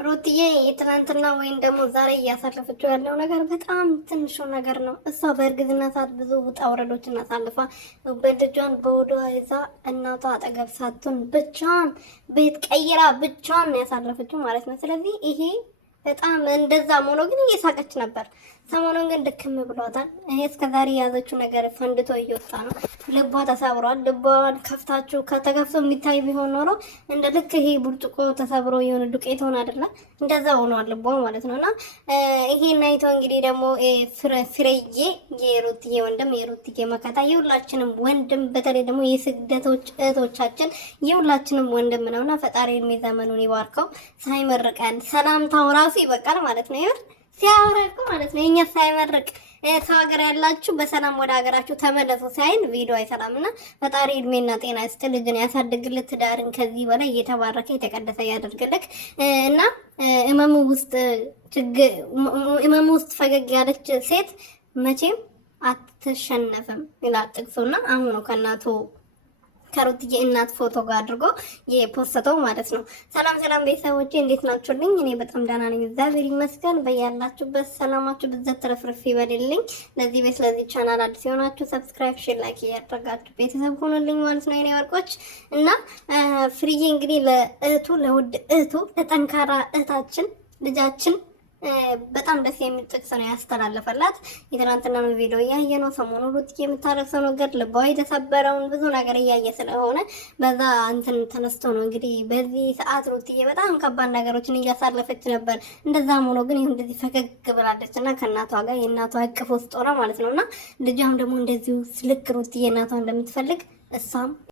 ሩትዬ የትናንትና ወይም ደግሞ ዛሬ እያሳለፈችው ያለው ነገር በጣም ትንሹ ነገር ነው። እሷ በእርግዝና ሰዓት ብዙ ውጣ ውረዶችን አሳልፋ በልጇን በወዷ ይዛ እናቷ አጠገብ ሳትሆን ብቻዋን ቤት ቀይራ ብቻዋን ያሳለፈችው ማለት ነው። ስለዚህ ይሄ በጣም እንደዛ ሆኖ ግን እየሳቀች ነበር። ሰሞኑን ግን ድክም ብሏታል። ይሄ እስከዛሬ የያዘችው ነገር ፈንድቶ እየወጣ ነው። ልቧ ተሰብሯል። ልቧን ከፍታችሁ ከተከፍቶ የሚታይ ቢሆን ኖሮ እንደ ልክ ይሄ ብርጭቆ ተሰብሮ የሆነ ዱቄት ሆነ አይደለ? እንደዛ ሆኗል ልቧ ማለት ነውና ይሄን አይቶ እንግዲህ ደግሞ ፍሬዬ የሩትዬ ወንድም የሩትዬ መከታ የሁላችንም ወንድም በተለይ ደግሞ የስደቶች እህቶቻችን የሁላችንም ወንድም ነውና ፈጣሪ እድሜ ዘመኑን ይባርከው። ሳይመርቀን ሰላምታው ራሱ ይበቃል ማለት ነው። ይሄ ሲያወራቁ ማለት ነው። የኛ ሳይመርቅ ሰው ሀገር ያላችሁ በሰላም ወደ ሀገራችሁ ተመለሱ ሳይን ቪዲዮ አይሰራምና ፈጣሪ እድሜና ጤና ይስጥ፣ ልጅን ያሳድግልህ፣ ትዳርን ከዚህ በላይ እየተባረከ የተቀደሰ ያደርግልህ እና እመሙ ውስጥ ፈገግ ያለች ሴት መቼም አትሸነፍም ይላል ጥቅሱና አሁን ነው ከእናቱ ከሩትዬ እናት ፎቶ ጋር አድርጎ የፖስተው ማለት ነው። ሰላም ሰላም ቤተሰቦቼ እንዴት ናችሁልኝ? እኔ በጣም ደህና ነኝ፣ እግዚአብሔር ይመስገን። በያላችሁበት ሰላማችሁ ብዘት ተረፍርፍ ይበልልኝ። ለዚህ ቤት ለዚህ ቻናል አዲስ የሆናችሁ ሰብስክራይብ፣ ሼር፣ ላይክ እያደረጋችሁ ቤተሰብ ሆኑልኝ ማለት ነው የኔ ወርቆች እና ፍርዬ እንግዲህ ለእህቱ ለውድ እህቱ ለጠንካራ እህታችን ልጃችን በጣም ደስ የሚል ጥቅስ ነው ያስተላለፈላት። የትናንትና ቪዲዮ እያየ ነው ሰሞኑ ሩትዬ የምታረሰው ነገር ልቧ የተሰበረውን ብዙ ነገር እያየ ስለሆነ በዛ እንትን ተነስቶ ነው እንግዲህ በዚህ ሰዓት ሩትዬ በጣም ከባድ ነገሮችን እያሳለፈች ነበር። እንደዛም ሆኖ ግን ይሁን እንደዚህ ፈገግ ብላለች እና ከእናቷ ጋር የእናቷ እቅፍ ውስጥ ሆና ማለት ነውና ልጇም ደግሞ እንደዚሁ ልክ ሩትዬ እናቷ እንደምትፈልግ እሷም